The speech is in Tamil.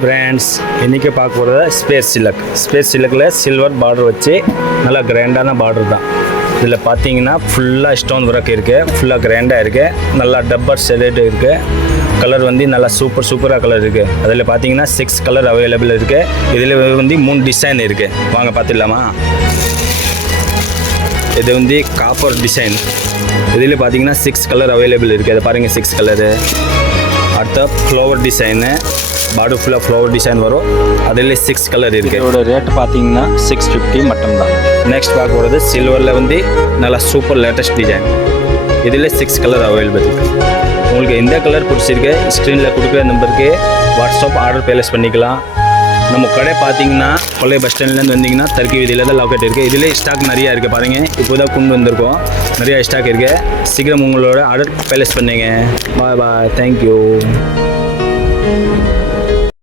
ஹாய் ஃப்ரெண்ட்ஸ், இன்றைக்கி பார்க்க போகிறது ஸ்பேஸ் சிலக்கில் சில்வர் பார்டர் வச்சு நல்லா கிராண்டான பார்டர் தான். இதில் பார்த்தீங்கன்னா ஃபுல்லாக ஸ்டோன் ஒர்க் இருக்குது, ஃபுல்லாக கிராண்டாக இருக்குது, நல்லா டப்பர் செலேட் இருக்குது. கலர் வந்து நல்லா சூப்பராக கலர் இருக்குது. அதில் பார்த்தீங்கன்னா 6 கலர் அவைலபிள் இருக்குது. இதில் வந்து 3 டிசைன் இருக்குது. வாங்க பார்த்துடலாமா? இது வந்து காப்பர் டிசைன். இதில் பார்த்தீங்கன்னா 6 கலர் அவைலபிள் இருக்குது. அதை பாருங்கள், 6 கலரு. அடுத்த ஃப்ளவர் டிசைனு, பார்டர் ஃபுல்லாக ஃப்ளவர் டிசைன் வரும். அதில் 6 கலர் இருக்குது. இதோட ரேட் பார்த்தீங்கன்னா 650 மட்டும்தான். நெக்ஸ்ட் பார்க்க போகிறது சில்வரில் வந்து நல்லா சூப்பர் லேட்டஸ்ட் டிசைன். இதில் 6 கலர் அவைலபிள் இருக்குது. உங்களுக்கு எந்த கலர் பிடிச்சிருக்கு ஸ்க்ரீனில் கொடுக்குற நம்பருக்கு வாட்ஸ்அப் ஆர்டர் பேலஸ் பண்ணிக்கலாம். நம்ம கடை பார்த்தீங்கன்னா கொல்லை பஸ் ஸ்டாண்ட்லேருந்து வந்தீங்கன்னா தர்க்கி வீதியில் தான் லொக்கேட் இருக்குது. இதில் ஸ்டாக் நிறையா இருக்குது. பாருங்கள், இப்போ தான் கொண்டு வந்திருக்கோம். நிறையா ஸ்டாக் இருக்குது. சீக்கிரம் உங்களோட ஆர்டர் பேலஸ் பண்ணுங்க. பாய், தேங்க்யூ.